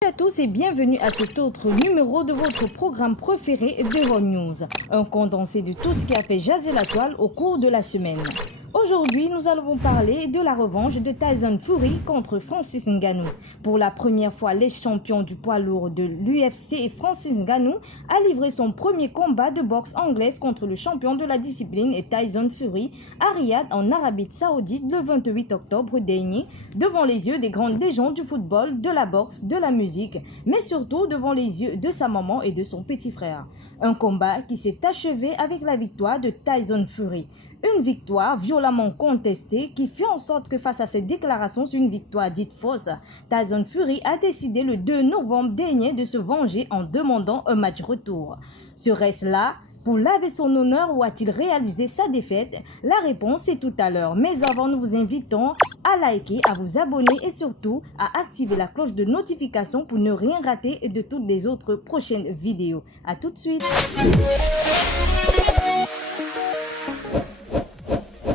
Salut à tous et bienvenue à cet autre numéro de votre programme préféré de Raw News, un condensé de tout ce qui a fait jaser la toile au cours de la semaine. Aujourd'hui, nous allons parler de la revanche de Tyson Fury contre Francis Ngannou. Pour la première fois, l'ex-champion du poids lourd de l'UFC, Francis Ngannou, a livré son premier combat de boxe anglaise contre le champion de la discipline Tyson Fury à Riyad en Arabie Saoudite le 28 octobre dernier, devant les yeux des grandes légendes du football, de la boxe, de la musique, mais surtout devant les yeux de sa maman et de son petit frère. Un combat qui s'est achevé avec la victoire de Tyson Fury. Une victoire violemment contestée qui fait en sorte que face à cette déclaration sur une victoire dite fausse, Tyson Fury a décidé le 2 novembre dernier de se venger en demandant un match retour. Serait-ce là pour laver son honneur ou a-t-il réalisé sa défaite? La réponse est tout à l'heure. Mais avant, nous vous invitons à liker, à vous abonner et surtout à activer la cloche de notification pour ne rien rater de toutes les autres prochaines vidéos. A tout de suite.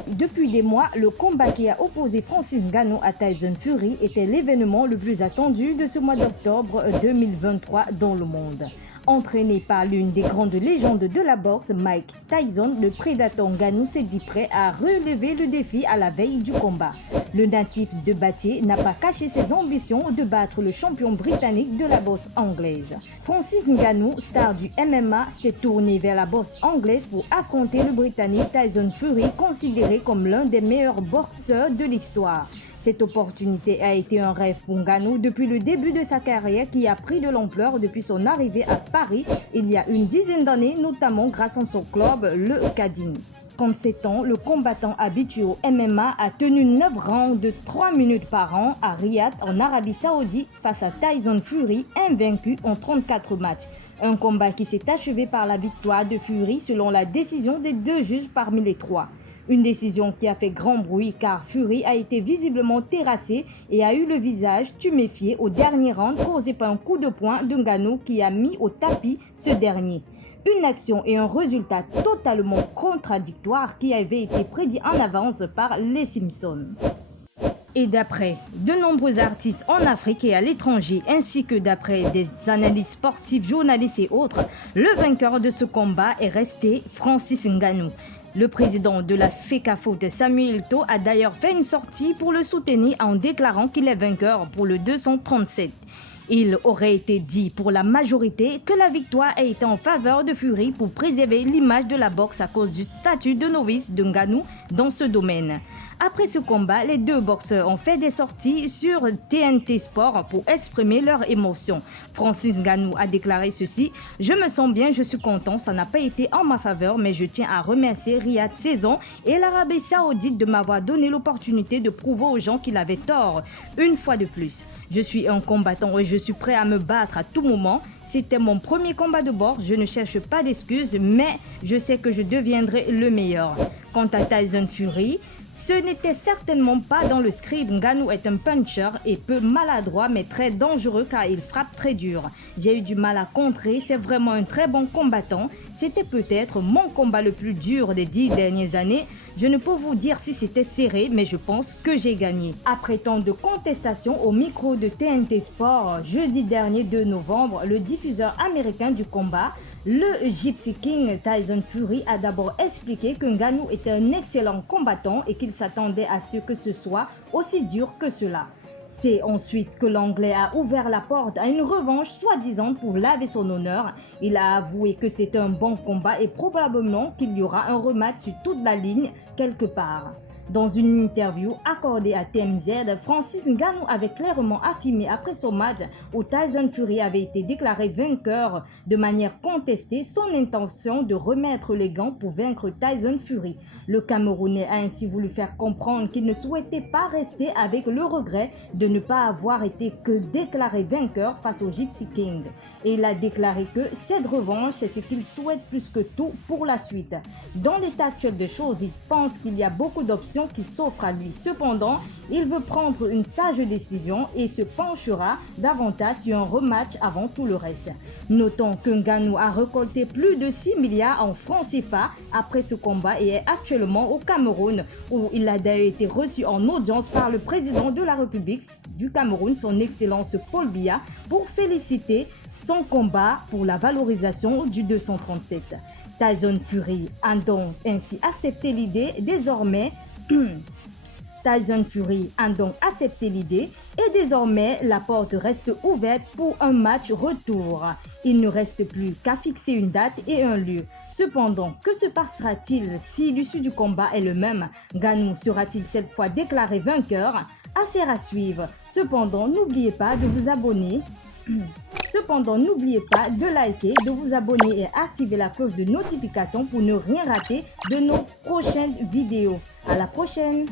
Depuis des mois, le combat qui a opposé Francis Ngannou à Tyson Fury était l'événement le plus attendu de ce mois d'octobre 2023 dans le monde. Entraîné par l'une des grandes légendes de la boxe, Mike Tyson, le prédateur Ngannou s'est dit prêt à relever le défi à la veille du combat. Le natif de Battier n'a pas caché ses ambitions de battre le champion britannique de la boxe anglaise. Francis Ngannou, star du MMA, s'est tourné vers la boxe anglaise pour affronter le britannique Tyson Fury, considéré comme l'un des meilleurs boxeurs de l'histoire. Cette opportunité a été un rêve pour Ngannou depuis le début de sa carrière qui a pris de l'ampleur depuis son arrivée à Paris il y a une dizaine d'années, notamment grâce à son club, le Cadine. 37 ans, le combattant habitué au MMA a tenu 9 rounds de 3 minutes par an à Riyad en Arabie Saoudite face à Tyson Fury, invaincu en 34 matchs. Un combat qui s'est achevé par la victoire de Fury selon la décision des 2 juges parmi les 3. Une décision qui a fait grand bruit car Fury a été visiblement terrassé et a eu le visage tuméfié au dernier round causé par un coup de poing de Ngannou qui a mis au tapis ce dernier. Une action et un résultat totalement contradictoires qui avaient été prédits en avance par les Simpsons. Et d'après de nombreux artistes en Afrique et à l'étranger, ainsi que d'après des analystes sportifs, journalistes et autres, le vainqueur de ce combat est resté Francis Ngannou. Le président de la FECAFOOT, Samuel Eto'o, a d'ailleurs fait une sortie pour le soutenir en déclarant qu'il est vainqueur pour le 237. Il aurait été dit pour la majorité que la victoire a été en faveur de Fury pour préserver l'image de la boxe à cause du statut de novice de Ngannou dans ce domaine. Après ce combat, les deux boxeurs ont fait des sorties sur TNT Sport pour exprimer leurs émotions. Francis Ngannou a déclaré ceci: « Je me sens bien, je suis content, ça n'a pas été en ma faveur, mais je tiens à remercier Riyad Saison et l'Arabie Saoudite de m'avoir donné l'opportunité de prouver aux gens qu'il avait tort, une fois de plus. Je suis un combattant et je suis prêt à me battre à tout moment. C'était mon premier combat de boxe, je ne cherche pas d'excuses, mais je sais que je deviendrai le meilleur. » Quant à Tyson Fury, ce n'était certainement pas dans le script. Ngannou est un puncher et peu maladroit mais très dangereux car il frappe très dur. J'ai eu du mal à contrer, c'est vraiment un très bon combattant. C'était peut-être mon combat le plus dur des 10 dernières années. Je ne peux vous dire si c'était serré, mais je pense que j'ai gagné. Après tant de contestations au micro de TNT Sport, jeudi dernier 2 novembre, le diffuseur américain du combat, le Gypsy King Tyson Fury, a d'abord expliqué que Ngannou était un excellent combattant et qu'il s'attendait à ce que ce soit aussi dur que cela. C'est ensuite que l'Anglais a ouvert la porte à une revanche soi-disant pour laver son honneur. Il a avoué que c'était un bon combat et probablement qu'il y aura un rematch sur toute la ligne quelque part. Dans une interview accordée à TMZ, Francis Ngannou avait clairement affirmé après son match où Tyson Fury avait été déclaré vainqueur de manière contestée son intention de remettre les gants pour vaincre Tyson Fury. Le Camerounais a ainsi voulu faire comprendre qu'il ne souhaitait pas rester avec le regret de ne pas avoir été que déclaré vainqueur face au Gypsy King. Et il a déclaré que cette revanche, c'est ce qu'il souhaite plus que tout pour la suite. Dans l'état actuel des choses, il pense qu'il y a beaucoup d'options l'option qui s'offre à lui. Cependant, il veut prendre une sage décision et se penchera davantage sur un rematch avant tout le reste. Notons que Ngannou a récolté plus de 6 milliards en francs CFA après ce combat et est actuellement au Cameroun, où il a d'ailleurs été reçu en audience par le président de la République du Cameroun, son Excellence Paul Biya, pour féliciter son combat pour la valorisation du 237. Tyson Fury a donc ainsi accepté l'idée désormais. Tyson Fury a donc accepté l'idée et désormais la porte reste ouverte pour un match retour. Il ne reste plus qu'à fixer une date et un lieu. Cependant, que se passera-t-il si l'issue du combat est le même? Ngannou sera-t-il cette fois déclaré vainqueur? Affaire à suivre. Cependant, n'oubliez pas de vous abonner. Cependant, n'oubliez pas de liker, de vous abonner et activer la cloche de notification pour ne rien rater de nos prochaines vidéos. À la prochaine!